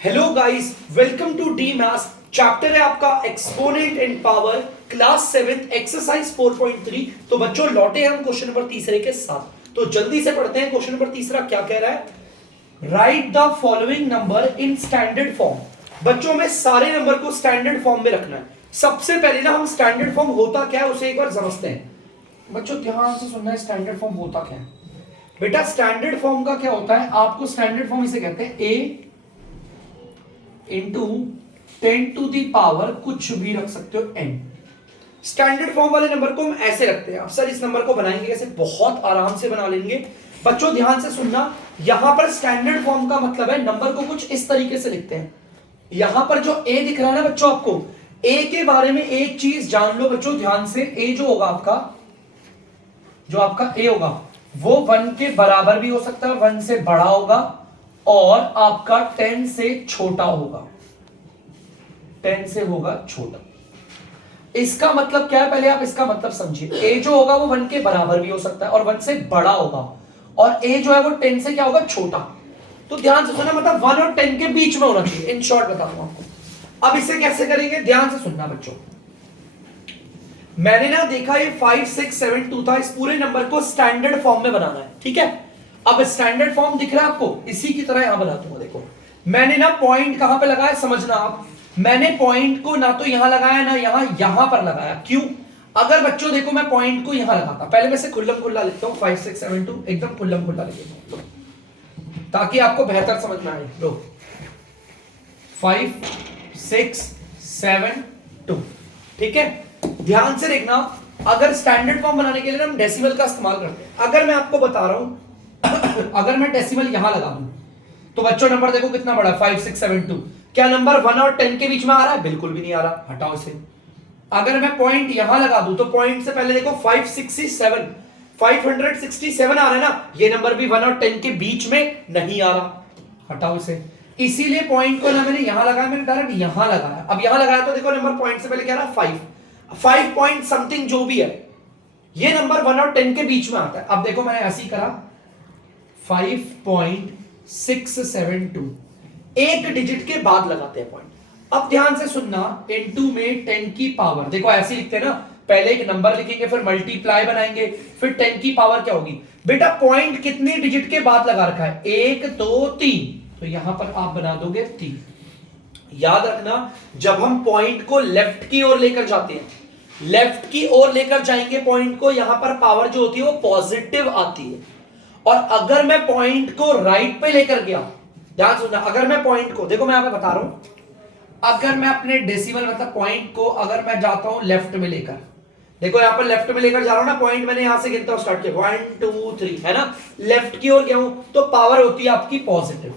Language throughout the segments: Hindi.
Hello guys, welcome to the maths. Chapter है आपका exponent and power, class 7 exercise 4.3। तो बच्चों लौटे हम क्वेश्चन नंबर तीसरे के साथ। तो जल्दी से पढ़ते हैं। क्वेश्चन नंबर तीसरा क्या कह रहा है? Right the following number in standard form. बच्चों में सारे नंबर को स्टैंडर्ड फॉर्म में रखना है। सबसे पहले ना हम स्टैंडर्ड फॉर्म होता क्या है उसे एक बार समझते हैं। बच्चों ध्यान से सुनना है, स्टैंडर्ड फॉर्म होता क्या है। बेटा स्टैंडर्ड फॉर्म का क्या होता है? आपको स्टैंडर्ड फॉर्म इसे कहते हैं ए इंटू 10 टू दी पावर कुछ भी रख सकते हो n। स्टैंडर्ड फॉर्म वाले नंबर को हम ऐसे रखते हैं। अब सर इस नंबर को बनाएंगे कैसे? बहुत आराम से बना लेंगे। बच्चों ध्यान से सुनना, यहां पर स्टैंडर्ड फॉर्म का मतलब है नंबर को कुछ इस तरीके से लिखते हैं। यहां पर जो a दिख रहा है ना बच्चों, आपको a के बारे में एक चीज जान लो बच्चों ध्यान से। a जो होगा आपका, जो आपका a होगा वो 1 के बराबर भी हो सकता है, 1 से बड़ा होगा और आपका 10 से छोटा होगा, 10 से होगा छोटा। इसका मतलब क्या है? पहले आप इसका मतलब समझिए। a जो होगा वो 1 के बराबर भी हो सकता है और 1 से बड़ा होगा, और a जो है वो 10 से क्या होगा? छोटा। तो ध्यान से सुनना, मतलब 1 और 10 के बीच में होना चाहिए। इन शॉर्ट बताऊंगा आपको। अब इसे कैसे करेंगे, ध्यान से सुनना बच्चों। मैंने ना देखा ये 5 6 7 2 था, इस पूरे नंबर को स्टैंडर्ड फॉर्म में बनाना है, ठीक है। अब स्टैंडर्ड फॉर्म दिख रहा है आपको, इसी की तरह यहां बना दूंगा। देखो मैंने ना पॉइंट कहां पे लगाया, समझना आप। मैंने पॉइंट को ना तो यहां लगाया ना यहां पर लगाया। क्यों? अगर बच्चों देखो मैं पॉइंट को यहां लगाता, पहले मैं से खुल्लम खुल्ला लिखता हूं 5 6 7 2, एकदम खुल्लम खुल्ला लिखता हूं ताकि आपको बेहतर समझ में आए। लो 5 6 7 2, ठीक है। ध्यान से देखना, अगर स्टैंडर्ड फॉर्म बनाने के लिए ना हम डेसिमल का इस्तेमाल करते हैं। अगर मैं आपको बता रहा हूं अगर मैं डेसिमल यहां लगा दूं तो बच्चों नंबर देखो कितना बड़ा, 5 6 7 2। क्या नंबर 1 और 10 के बीच में आ रहा है? बिल्कुल भी नहीं आ रहा, हटाओ इसे। अगर मैं पॉइंट यहां लगा दूं तो पॉइंट से पहले देखो 567 567 आ रहा है ना, ये नंबर भी 1 और 10 के बीच में नहीं आ रहा, हटाओ इसे। इसीलिए पॉइंट को ना मैंने यहां लगाया, मैंने डायरेक्ट यहां लगाया। अब यहां लगाया तो देखो नंबर पॉइंट से पहले क्या रहा, 5 पॉइंट समथिंग जो भी है, ये नंबर 1 और 10 के बीच में आता है। अब देखो मैंने ऐसे ही करा 5.672, एक डिजिट के बाद लगाते हैं पॉइंट। अब ध्यान से सुनना, इनटू में 10 की पावर, देखो ऐसे लिखते हैं ना, पहले एक नंबर लिखेंगे फिर मल्टीप्लाई बनाएंगे फिर 10 की पावर क्या होगी। बेटा पॉइंट कितने डिजिट के बाद लगा रखा है? 1 2 3, तो यहां पर आप बना दोगे 3। याद रखना, जब हम पॉइंट को लेफ्ट की ओर लेकर जाते हैं, लेफ्ट की ओर लेकर जाएंगे पॉइंट को, यहां पर पावर जो होती है वो पॉजिटिव आती है। और अगर मैं पॉइंट को राइट पे लेकर गया, ध्यान सुनना, अगर मैं पॉइंट को, देखो मैं यहां पे बता रहा हूं, अगर मैं अपने डेसिमल मतलब पॉइंट को अगर मैं जाता हूं लेफ्ट में लेकर, देखो यहां पर लेफ्ट में लेकर जा रहा हूं ना पॉइंट, मैंने यहां से गिनता हूं, स्टार्ट किया 1 2 3, है ना, लेफ्ट की ओर गया हूं तो पावर होती है आपकी पॉजिटिव।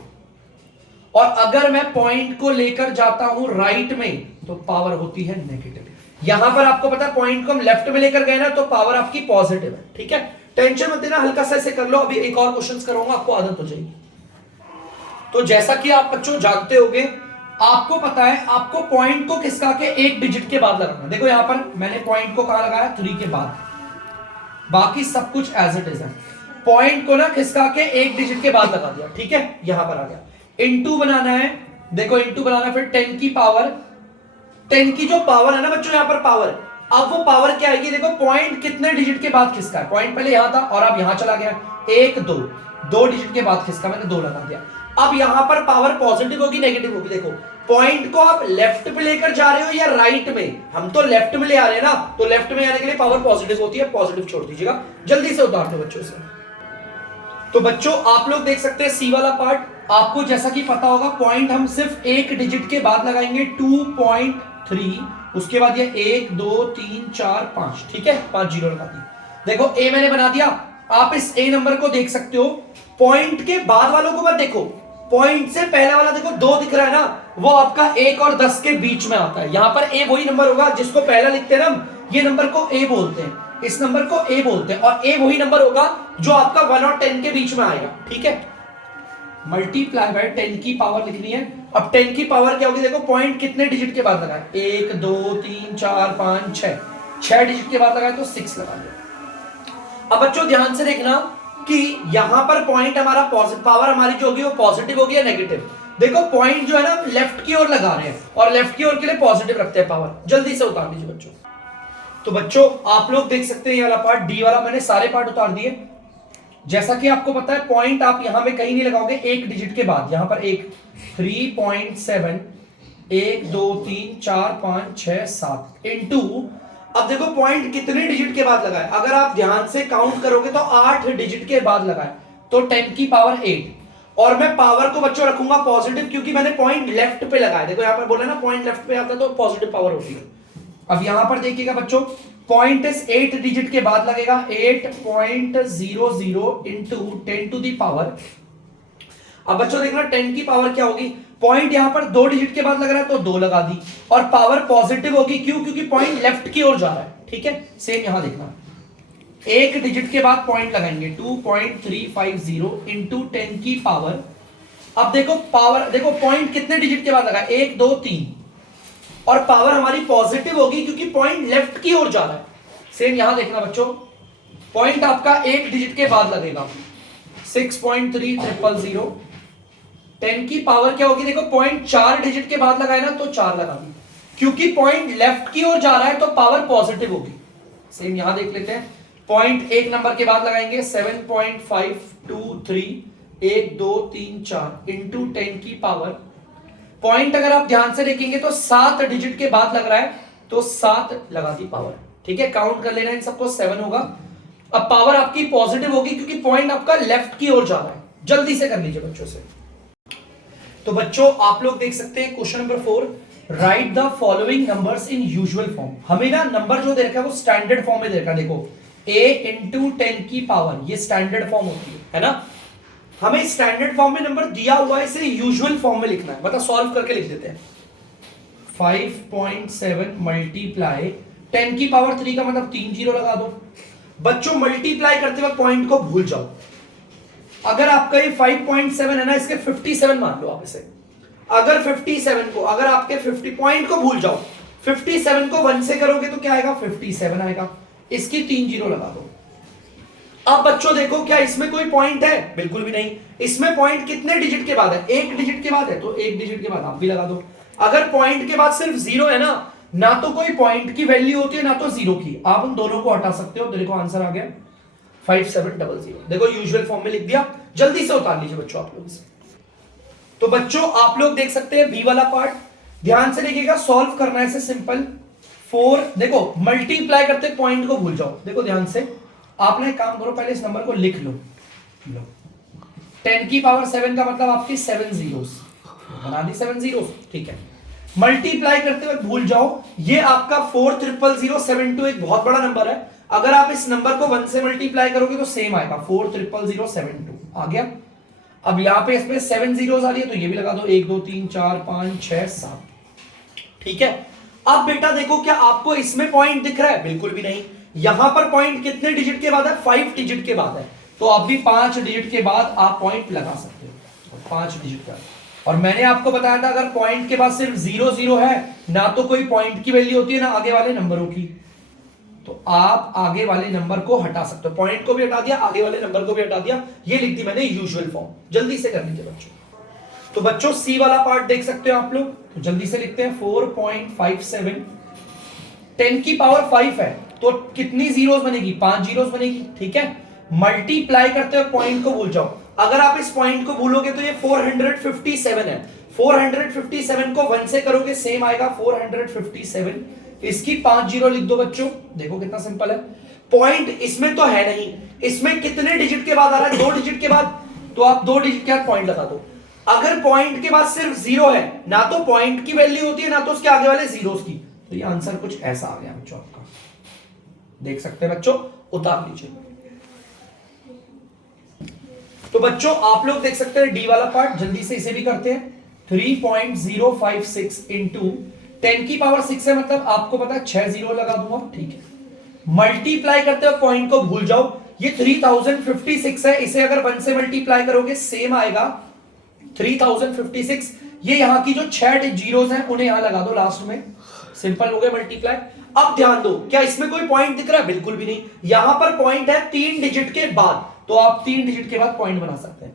और अगर मैं पॉइंट को लेकर जाता हूं राइट में तो पावर होती है नेगेटिव। यहां पर आपको पता है पॉइंट को हम लेफ्ट में लेकर गए ना तो पावर आपकी पॉजिटिव है, ठीक है। टेंशन मत लेना, हल्का सा ऐसे कर लो। अभी एक और क्वेश्चंस करूंगा, आपको आदत हो जाएगी। तो जैसा कि आप बच्चों जानते होंगे, आपको पता है आपको पॉइंट को खिसका के एक डिजिट के बाद लगाना। देखो यहां पर मैंने पॉइंट को कहां लगाया, 3 के बाद, बाकी सब कुछ एज इट इज है। पॉइंट को ना खिसका के एक डिजिट के बाद लगा दिया, ठीक है, यहां पर आ गया। इनटू बनाना है, देखो इनटू बनाना, फिर 10 की पावर, 10 की जो पावर है ना बच्चों यहां पर पावर, अब वो पावर क्या आएगी, देखो पॉइंट कितने डिजिट के बाद खिसका है, पॉइंट पहले यहां था और अब यहां चला गया, 1 2, 2 डिजिट के बाद खिसका, मैंने 2 लगा दिया। अब यहां पर पावर पॉजिटिव होगी नेगेटिव होगी। देखो पॉइंट को आप लेफ्ट में लेकर जा रहे हो या राइट में, हम तो लेफ्ट में ले आ रहे हैं ना, तो लेफ्ट में आने के लिए पावर पॉजिटिव होती है, पॉजिटिव छोड़ दीजिएगा। जल्दी से उतार दो बच्चों से। तो बच्चों आप लोग देख सकते हैं सी वाला पार्ट, आपको जैसा कि पता होगा पॉइंट हम सिर्फ एक डिजिट के बाद लगाएंगे, 2.3, उसके बाद ये 1 2 3 4 5, ठीक है, 5 जीरो लगा दी। देखो ए मैंने बना दिया। आप इस ए नंबर को देख सकते हो, पॉइंट के बाद वालों को मत देखो, पॉइंट से पहले वाला देखो 2 दिख रहा है ना, वो आपका 1 और 10 के बीच में आता है। यहां पर ए वही नंबर होगा जिसको पहला लिखते हैं ना, ये नंबर को ए बोलते हैं, इस नंबर को ए बोलते हैं, और ए वही नंबर होगा जो आपका 1 और 10 के बीच में आएगा, ठीक है। मल्टीप्लाई बाय 10 की पावर लिखनी है। अब 10 की पावर क्या होगी, देखो पॉइंट कितने डिजिट के बाद लगाए, 1 2 3 4 5 6, 6 डिजिट के बाद लगाए तो 6 लगा दो। अब बच्चों ध्यान से देखना कि यहां पर पॉइंट हमारा पॉजिटिव, पावर हमारी जो होगी वो पॉजिटिव होगी या नेगेटिव। देखो पॉइंट जो है ना लेफ्ट की ओर लगा रहे हैं और लेफ्ट की ओर के लिए पॉजिटिव रखते हैं पावर। जल्दी से उतार दीजिए बच्चों। तो बच्चों आप लोग देख सकते हैं ये वाला पार्ट डी वाला मैंने सारे पार्ट उतार दिए। जैसा कि आपको पता है पॉइंट आप यहां पे कहीं नहीं लगाओगे, एक डिजिट के बाद यहां पर एक 3.7 1 2 3 4 5 6 7 इनटू, अब देखो पॉइंट कितने डिजिट के बाद लगाए, अगर आप ध्यान से काउंट करोगे तो 8 डिजिट के बाद लगाए तो 10 की पावर 8। और मैं पावर को बच्चों रखूंगा पॉजिटिव क्योंकि मैंने पॉइंट लेफ्ट पे लगाया। देखो यहां पर बोला ना पॉइंट लेफ्ट पे आता है तो पॉजिटिव पावर होती है। अब यहां पर देखिएगा बच्चों पॉइंट इस 8 डिजिट के बाद लगेगा 8.00 इंटू 10 टू दी पावर। अब बच्चों देखना 10 की पावर क्या होगी, पॉइंट यहां पर 2 डिजिट के बाद लग रहा है तो 2 लगा दी और पावर पॉजिटिव होगी क्यों, क्योंकि पॉइंट लेफ्ट की ओर जा रहा है। ठीक है, सेम यहां देखना एक डिजिट के बाद पॉइंट लगाएंगे 2.350 इंटू 10 की पावर। अब देखो पावर, देखो पॉइंट कितने डिजिट के बाद लगा, 1 2 3 और पावर हमारी पॉजिटिव होगी क्योंकि पॉइंट लेफ्ट की ओर जा रहा है। सेम यहां देखना बच्चों पॉइंट आपका एक डिजिट के बाद लगेगा 6.3000। 10 की पावर क्या होगी, देखो पॉइंट 4 डिजिट के बाद लगाए ना तो 4 लगा दी क्योंकि पॉइंट लेफ्ट की ओर जा रहा है तो पावर पॉजिटिव होगी। सेम यहां देख लेते हैं पॉइंट एक नंबर के बाद लगाएंगे 7.523 1 2 3 4 इंटू 10 की पावर। पॉइंट अगर आप ध्यान से देखेंगे तो 7 डिजिट के बाद लग रहा है तो 7 लगा दी पावर। ठीक है, काउंट कर लेना इन सबको 7 होगा। अब पावर आपकी पॉजिटिव होगी क्योंकि पॉइंट आपका लेफ्ट की ओर जा रहा है। जल्दी से कर लीजिए बच्चों से। तो बच्चों आप लोग देख सकते हैं question number 4, right the following numbers in usual form. हमें ना नंबर जो दे रखा है वो स्टैंडर्ड फॉर्म में दे रखा है। देखो a इंटू 10 की पावर, ये स्टैंडर्ड फॉर्म होती है ना। हमें स्टैंडर्ड फॉर्म में नंबर दिया हुआ है, इसे यूजुअल फॉर्म में लिखना है। मतलब सॉल्व करके लिख देते हैं 5.7 मल्टीप्लाई 10 की पावर 3 का मतलब 3 जीरो लगा दो। बच्चों मल्टीप्लाई करते वक्त पॉइंट को भूल जाओ। अगर आपका ये 5.7 है ना, इसके 57 मान लो आप इसे। अगर 57 को, अगर आपके 50 पॉइंट को भूल जाओ, 57 को 1 से करोगे तो क्या आएगा 57 आएगा। इसकी 3 जीरो लगा दो। अब बच्चों देखो क्या इसमें कोई पॉइंट है, बिल्कुल भी नहीं। इसमें पॉइंट कितने डिजिट के बाद है, एक डिजिट के बाद है तो एक डिजिट के बाद आप भी लगा दो। अगर पॉइंट के बाद सिर्फ जीरो है ना तो कोई पॉइंट की वैल्यू होती है ना तो जीरो की, आप उन दोनों को हटा सकते हो। तो देखो आंसर आ गया 5700। देखो यूजुअल फॉर्म में लिख दिया। जल्दी से उतार लीजिए बच्चों आप लोग इसे। तो बच्चों आप लोग देख सकते हैं बी वाला पार्ट, ध्यान से देखिएगा, सॉल्व करना है इसे सिंपल। 4 देखो मल्टीप्लाई करते पॉइंट को भूल जाओ। देखो ध्यान से, आपने काम करो पहले इस नंबर को लिख लो। 10 की पावर 7 का मतलब आपकी 7 जीरोस बना दी, 7 जीरोस। ठीक है, मल्टीप्लाई करते वक्त भूल जाओ। ये आपका 4,000,072 एक बहुत बड़ा नंबर है। अगर आप इस नंबर को 1 से मल्टीप्लाई करोगे तो सेम आएगा 4,000,072 आ गया। अब यहां पे इसमें 7 जीरोस आ रही है तो ये भी लगा दो 1 2 3 4 5 6 7। ठीक है, अब बेटा देखो क्या आपको इसमें पॉइंट दिख रहा है, बिल्कुल भी नहीं। यहां पर पॉइंट कितने डिजिट के बाद है, 5 डिजिट के बाद है। तो अब भी 5 डिजिट के बाद आप पॉइंट लगा सकते हो, 5 डिजिट का। और मैंने आपको बताया था अगर पॉइंट के बाद सिर्फ 0 0 है ना तो कोई पॉइंट की वैल्यू होती है ना आगे वाले नंबरों की, तो आप आगे वाले नंबर को हटा सकते हो। पॉइंट को भी हटा दिया, आगे वाले नंबर को भी हटा दिया। ये लिख दी मैंने यूजुअल फॉर्म। जल्दी से कर लीजिए बच्चों। तो बच्चों सी वाला पार्ट देख सकते हो आप लोग, तो जल्दी से लिखते हैं 4.57। 10 की पावर 5 है तो कितनी जीरोस बनेगी, 5 जीरोस बनेगी। ठीक है, मल्टीप्लाई करते हुए पॉइंट को भूल जाओ। अगर आप इस पॉइंट को भूलोगे तो ये 457 है। 457 को 1 से करोगे सेम आएगा 457। इसकी 5 जीरो लिख दो बच्चों। देखो कितना सिंपल है। पॉइंट इसमें तो है नहीं, इसमें कितने डिजिट के बाद आ रहा है, 2 डिजिट के बाद, तो आप 2 डिजिट के बाद पॉइंट लगा दो। अगर पॉइंट के बाद सिर्फ जीरो है ना तो पॉइंट की वैल्यू होती है ना तो उसके आगे वाले जीरोस की, तो ये आंसर कुछ ऐसा आ गया बच्चों आपका। देख सकते हैं बच्चों, उतार लीजिए। तो बच्चों आप लोग देख सकते हैं डी वाला पार्ट, जल्दी से इसे भी करते हैं। 3.056 इंटू 10 की पावर 6 है, मतलब आपको पता है 6 जीरो लगा दूंगा। ठीक है, मल्टीप्लाई करते हुए पॉइंट को भूल जाओ। ये 3056 है, इसे अगर 1 से मल्टीप्लाई करोगे सेम आएगा 3056। ये यहां की जो 6 जीरोस हैं उन्हें यहां लगा दो लास्ट में, सिंपल हो गया मल्टीप्लाई। अब ध्यान दो, क्या इसमें कोई पॉइंट दिख रहा है, बिल्कुल भी नहीं। यहां पर पॉइंट है 3 डिजिट के बाद, तो आप 3 डिजिट के बाद पॉइंट बना सकते हैं।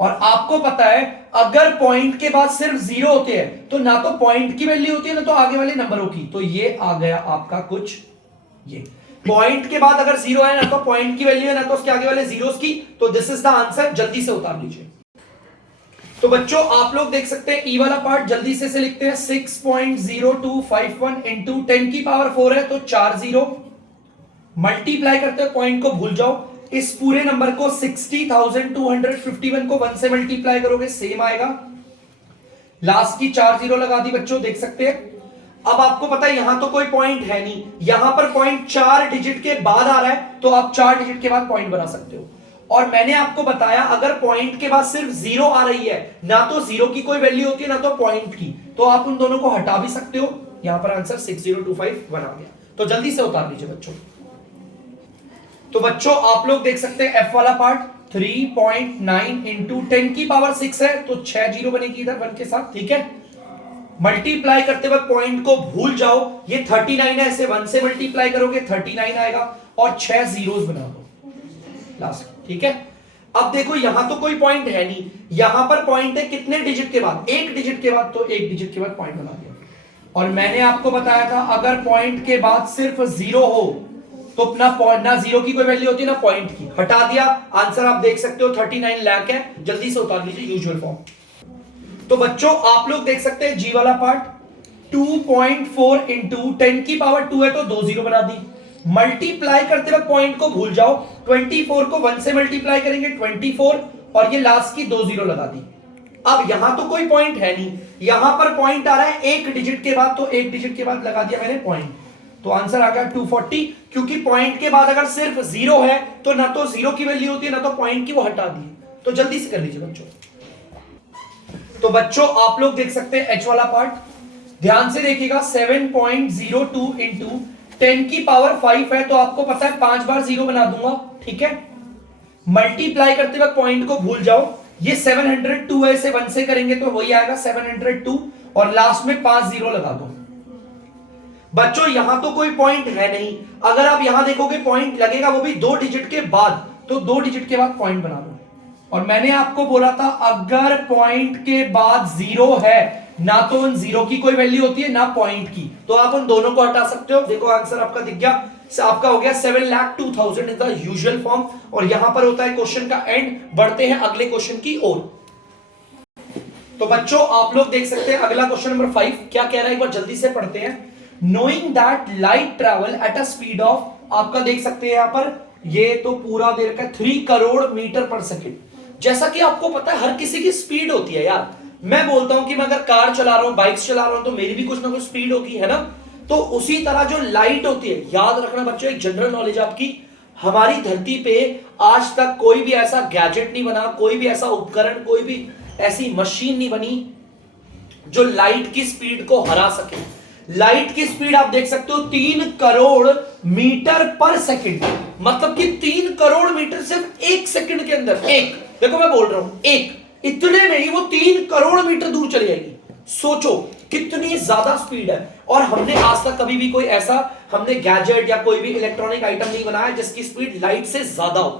और आपको पता है अगर पॉइंट के बाद सिर्फ जीरो होते हैं तो ना तो पॉइंट की वैल्यू होती है ना तो आगे वाले नंबरों की। तो ये आ गया आपका कुछ, ये पॉइंट के बाद अगर जीरो है ना तो पॉइंट की वैल्यू है ना तो उसके आगे वाले जीरोस की। तो दिस इज द आंसर, जल्दी से उतार लीजिए। तो बच्चों आप लोग देख सकते हैं ई वाला पार्ट जल्दी से लिखते हैं। 6.0251 इंटू 10 की पावर 4 है तो 4 जीरो, मल्टीप्लाई करते हैं, पॉइंट को भूल जाओ। इस पूरे नंबर को 60,251 को 1 से मल्टीप्लाई करोगे सेम आएगा। लास्ट की 4 जीरो लगा दी बच्चों, देख सकते हैं। अब आपको पता है यहां तो कोई पॉइंट है नहीं, यहां पर पॉइंट 4 डिजिट के बाद आ रहा है तो आप 4 डिजिट के बाद पॉइंट बना सकते हो। और मैंने आपको बताया अगर पॉइंट के बाद सिर्फ जीरो आ रही है, ना तो जीरो की कोई वैल्यू होती है ना तो पॉइंट की, तो आप उन दोनों को हटा भी सकते हो। यहां पर आंसर 6025 आ गया। तो जल्दी से उतार लीजिए बच्चों। तो बच्चों आप लोग देख सकते हैं एफ वाला पार्ट 3.9 इंटू 10 की पावर 6 है तो 6 जीरो बनेगी इधर 1 के साथ, ठीक है। मल्टीप्लाई करते वक्त पॉइंट को भूल जाओ, ये 39 है, इसे 1 से मल्टीप्लाई करोगे 39 आएगा और 6 जीरोस बना दो लास्ट, ठीक है। अब देखो यहां तो कोई पॉइंट है नहीं, यहां पर पॉइंट है कितने डिजिट के बाद, 1 डिजिट के बाद, तो 1 डिजिट के बाद पॉइंट बना दिया। और मैंने आपको बताया था अगर पॉइंट के बाद सिर्फ जीरो हो तो ना जीरो की कोई वैल्यू होती है ना पॉइंट की, हटा दिया। आंसर आप देख सकते हो 39 लाख है, जल्दी से उतार लीजिए यूजुअल फॉर्म। तो बच्चों आप लोग देख सकते हैं जी वाला पार्ट 2.4 इंटू 10 की पावर 2 है तो 2 जीरो बना दी। मल्टीप्लाई करते वक्त पॉइंट को भूल जाओ, 24 को 1 से मल्टीप्लाई करेंगे 24 और ये लास्ट की 2 जीरो लगा दी। अब यहां तो कोई पॉइंट है नहीं, यहां पर पॉइंट आ रहा है 1 डिजिट के बाद, तो 1 डिजिट के बाद लगा दिया मैंने पॉइंट, तो आंसर आ गया 240। क्योंकि पॉइंट के बाद अगर सिर्फ जीरो है तो ना तो जीरो की वैल्यू होती है ना तो पॉइंट की, वो हटा दी। तो जल्दी से कर लीजिए बच्चों। तो बच्चों आप लोग देख सकते हैं एच वाला पार्ट, ध्यान से देखिएगा 7.02 इंटू 10 की पावर 5 है तो आपको पता है 5 बार जीरो बना दूंगा, ठीक है। मल्टीप्लाई करते वक्त पॉइंट को भूल जाओ, ये 702 है, इसे 1 से करेंगे तो वही आएगा 702 और लास्ट में 5 जीरो लगा दो। बच्चों यहां तो कोई पॉइंट है नहीं, अगर आप यहां देखोगे पॉइंट लगेगा वो भी 2 डिजिट के बाद, तो 2 डिजिट के बाद पॉइंट बना दो। और मैंने आपको बोला था अगर पॉइंट के बाद जीरो है ना तो उन जीरो की कोई वैल्यू होती है ना पॉइंट की, तो आप उन दोनों को हटा सकते हो। देखो आंसर आपका दिख गया, आपका हो गया 7,02,000 इज द यूजुअल फॉर्म। और यहां पर होता है क्वेश्चन का एंड, बढ़ते हैं अगले क्वेश्चन की ओर। तो बच्चों आप लोग देख सकते हैं अगला क्वेश्चन नंबर 5 क्या कह रहा है, एक बार जल्दी से पढ़ते हैं। Knowing that light travel at a speed of, आपका देख सकते हैं यहां पर ये तो पूरा दे रखा है 3 करोड़ मीटर पर सेकेंड। जैसा कि आपको पता है हर किसी की स्पीड होती है यार, मैं बोलता हूं कि मैं अगर कार चला रहा हूं, बाइक्स चला रहा हूं तो मेरी भी कुछ ना कुछ स्पीड होगी, है ना। तो उसी तरह जो लाइट होती है, याद रखना बच्चों, एक जनरल नॉलेज आपकी, हमारी धरती पे आज तक कोई भी ऐसा गैजेट नहीं बना, कोई भी ऐसा उपकरण, कोई भी ऐसी मशीन नहीं बनी जो लाइट की स्पीड को हरा सके। लाइट की स्पीड आप देख सकते हो 3 करोड़ मीटर पर सेकंड, मतलब कि 3 करोड़ मीटर सिर्फ 1 सेकंड के अंदर, एक, देखो मैं बोल रहा हूं एक, इतने में ही वो 3 करोड़ मीटर दूर चली जाएगी। सोचो कितनी ज्यादा स्पीड है। और हमने आज तक कभी भी कोई ऐसा हमने गैजेट या कोई भी इलेक्ट्रॉनिक आइटम नहीं बनाया जिसकी स्पीड लाइट से ज्यादा हो।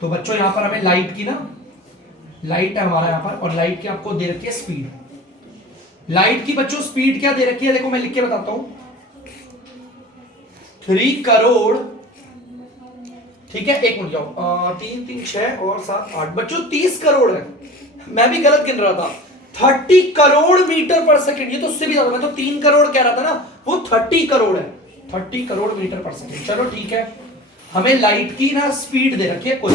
तो बच्चों यहां पर हमें लाइट की ना, लाइट है हमारा यहां पर, और लाइट की आपको दे रखी है स्पीड। लाइट की बच्चों स्पीड क्या दे रखी है, देखो मैं लिख के बताता हूं, 3 करोड़, ठीक है, एक मिनट जाओ, 3 3 6 और 7 8 बच्चों 30 करोड़ है, मैं भी गलत गिन रहा था, 30 करोड़ मीटर पर सेकंड, ये तो उससे भी ज्यादा, मैं तो 3 करोड़ कह रहा था ना, वो 30 करोड़ है, 30 करोड़ मीटर पर सेकंड। चलो ठीक है, हमें लाइट की ना स्पीड दे रखी है कोई,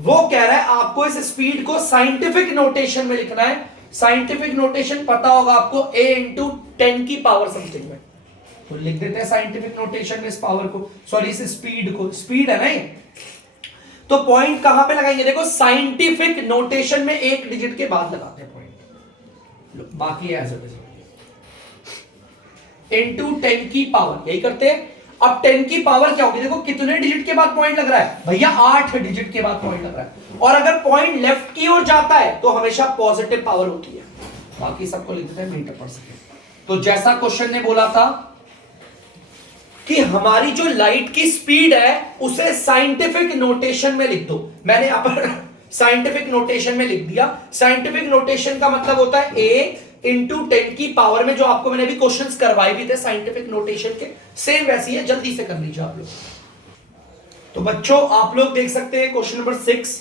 वो कह रहा है आपको इस स्पीड को साइंटिफिक नोटेशन में लिखना है। साइंटिफिक नोटेशन पता होगा आपको, a इंटू 10 की पावर समथिंग में, तो लिख देते हैं साइंटिफिक नोटेशन में इस पावर को, सॉरी इस स्पीड को, स्पीड है ना ये। तो पॉइंट कहां पे लगाएंगे, देखो साइंटिफिक नोटेशन में 1 डिजिट के बाद लगाते हैं पॉइंट, बाकी एज इट इज इंटू 10 की पावर, यही करते हैं। अब 10 की पावर क्या होगी, देखो कितने डिजिट के बाद पॉइंट लग रहा है भैया, 8 डिजिट के बाद पॉइंट लग रहा है। और अगर पॉइंट लेफ्ट की ओर जाता है तो हमेशा पॉजिटिव पावर होती है, बाकी सबको लिख देते हैं मीटर पर सेकंड। तो जैसा क्वेश्चन ने बोला था कि हमारी जो लाइट की स्पीड है उसे साइंटिफिक नोटेशन में लिख दो, मैंने यहां पर साइंटिफिक नोटेशन में लिख दिया। साइंटिफिक नोटेशन का मतलब होता है a इंटू 10 की पावर में, जो आपको मैंने अभी क्वेश्चंस करवाए भी थे साइंटिफिक नोटेशन के, सेम वैसी है, जल्दी से कर लीजिए आप लोग। तो बच्चों आप लोग देख सकते हैं question number 6,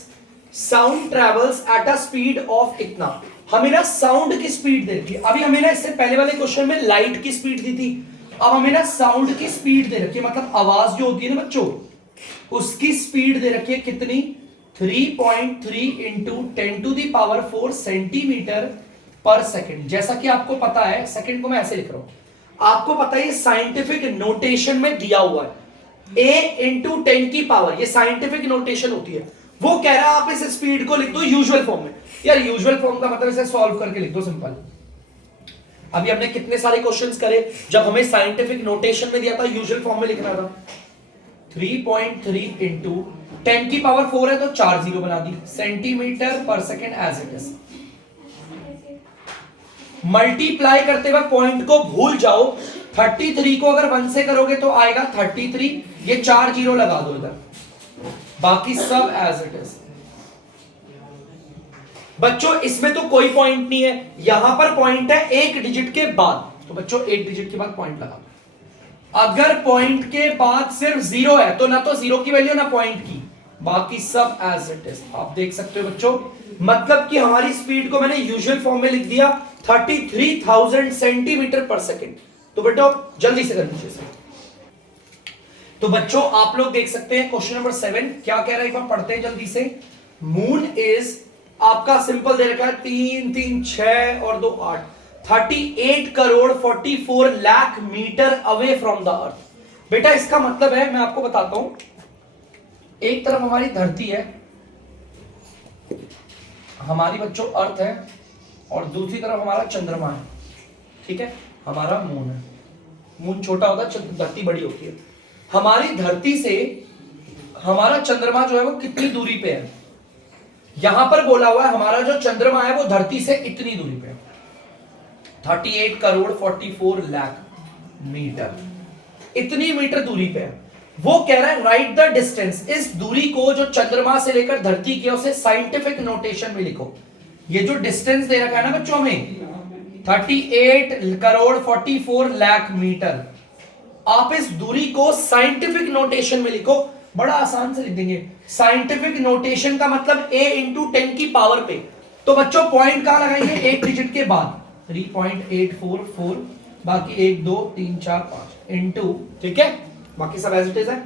sound travels at a speed of इतना। हमें ना साउंड की स्पीड दे रखी है, अभी हमें ना इससे पहले वाले क्वेश्चन में लाइट की स्पीड दी थी, अब हमें ना साउंड की स्पीड दे रखी है, मतलब आवाज जो होती है ना बच्चों, उसकी स्पीड दे रखी है कितनी, 3.3 इंटू 10⁴ सेंटीमीटर पर सेकंड। जैसा कि आपको पता है, सेकंड को मैं ऐसे लिख रहा हूं, आपको पता है ये साइंटिफिक नोटेशन में दिया हुआ है, a इंटू 10 की पावर, ये साइंटिफिक नोटेशन होती है। वो कह रहा है आप इस स्पीड को लिख दो यूजुअल फॉर्म में। यार यूजुअल फॉर्म का मतलब इसे सॉल्व करके लिख दो, सिंपल। अभी हमने कितने सारे क्वेश्चंस करे, जब हमें साइंटिफिक नोटेशन में दिया था यूजुअल फॉर्म में लिखना था। 3.3 इंटू 10 की पावर 4 है तो 4 जीरो बना दी, सेंटीमीटर पर second as it is. Multiply करते वक्त पॉइंट को भूल जाओ, 33 को अगर 1 से करोगे तो आएगा 33, ये 4 जीरो लगा दो इधर, बाकी सब एज इट इज। बच्चों इसमें तो कोई पॉइंट नहीं है, यहां पर पॉइंट है एक डिजिट के बाद, तो बच्चों एक डिजिट के बाद पॉइंट लगा दो। अगर पॉइंट के बाद सिर्फ जीरो है तो ना तो जीरो की वैल्यू ना पॉइंट की, बाकी सब एज इट इज। आप देख सकते हो बच्चों, मतलब कि हमारी स्पीड को मैंने यूजुअल फॉर्म में लिख दिया 33,000 सेंटीमीटर पर सेकेंड। तो बेटो जल्दी से कर लीजिए। तो बच्चों आप लोग देख सकते हैं क्वेश्चन नंबर 7 क्या कह रहा है, एक बार पढ़ते हैं जल्दी से। मून इज, आपका सिंपल दे रखा है 3 3 6 और 2 8, 38 crore 44 lakh metre away from the earth. बेटा इसका मतलब है, मैं आपको बताता हूं, एक तरफ हमारी धरती है, हमारी बच्चों अर्थ है, और दूसरी तरफ हमारा चंद्रमा है, ठीक है, हमारा मून है। मून छोटा होता है, धरती बड़ी होती है। हमारी धरती से हमारा चंद्रमा जो है वो कितनी दूरी पे है, यहां पर बोला हुआ है हमारा जो चंद्रमा है वो धरती से इतनी दूरी पे है, 38 करोड़ 44 लाख मीटर, इतनी मीटर दूरी पे है। वो कह रहा है राइट द डिस्टेंस, इस दूरी को जो चंद्रमा से लेकर धरती की उसे साइंटिफिक नोटेशन में लिखो। ये जो डिस्टेंस दे रखा है ना बच्चों में 38 करोड़ 44 लाख मीटर, आप इस दूरी को साइंटिफिक नोटेशन में लिखो। बड़ा आसान से लिख देंगे, साइंटिफिक नोटेशन का मतलब a इंटू 10 की पावर पे। तो बच्चों पॉइंट कहां लगाएंगे, एक डिजिट के बाद, 3.844, बाकी 1 2 3 4 5 इंटू, ठीक है, बाकी सब एज इट इज है,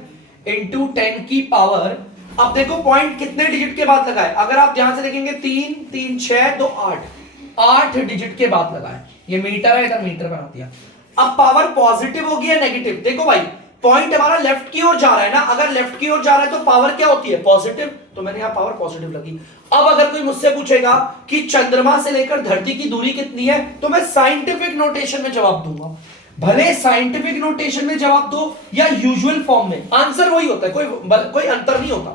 इंटू 10 की पावर। अब देखो पॉइंट कितने डिजिट के बाद लगाए, अगर आप ध्यान से देखेंगे 3 3 6 2 8, 8 डिजिट के बाद लगाए। ये मीटर है, इधर मीटर बना दिया। अब पावर पॉजिटिव होगी या नेगेटिव, देखो भाई पॉइंट हमारा लेफ्ट की ओर जा रहा है ना, अगर लेफ्ट की ओर जा रहा है तो पावर क्या होती है, पॉजिटिव, तो मैंने यहां पावर पॉजिटिव लगी। अब अगर कोई मुझसे पूछेगा कि चंद्रमा से लेकर धरती की दूरी कितनी है, तो मैं साइंटिफिक नोटेशन में जवाब दूंगा। भले साइंटिफिक नोटेशन में जवाब दो या यूजुअल फॉर्म में, आंसर वही होता है, कोई अंतर नहीं होता,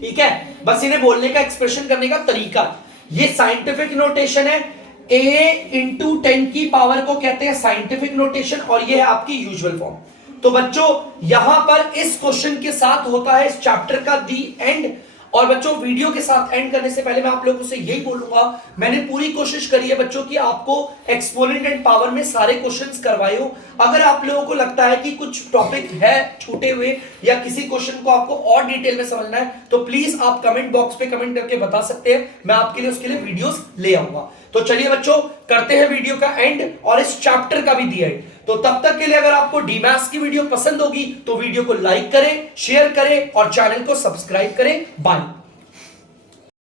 ठीक है, बस इन्हें बोलने का, एक्सप्रेशन करने का तरीका। ये साइंटिफिक नोटेशन है, a इंटू 10 की पावर को कहते हैं साइंटिफिक नोटेशन, और ये है आपकी यूजुअल फॉर्म। तो बच्चों यहां पर इस क्वेश्चन के साथ होता है इस चैप्टर का दी एंड। और बच्चों वीडियो के साथ एंड करने से पहले मैं आप लोगों से यही बोलूंगा, मैंने पूरी कोशिश करी है बच्चों की आपको एक्सपोनेंट एंड पावर में सारे क्वेश्चंस करवाए हो। अगर आप लोगों को लगता है कि कुछ टॉपिक है छूटे हुए या किसी क्वेश्चन को आपको और डिटेल में समझना है, तो प्लीज आप कमेंट बॉक्स पे कमेंट करके बता सकते हैं, मैं आपके लिए उसके लिए वीडियोस ले आऊंगा। तो चलिए बच्चों करते हैं वीडियो का एंड और इस चैप्टर का भी दिया है। तो तब तक के लिए अगर आपको डीमैथ्स की वीडियो पसंद होगी तो वीडियो को लाइक करें, शेयर करें और चैनल को सब्सक्राइब करें। बाय।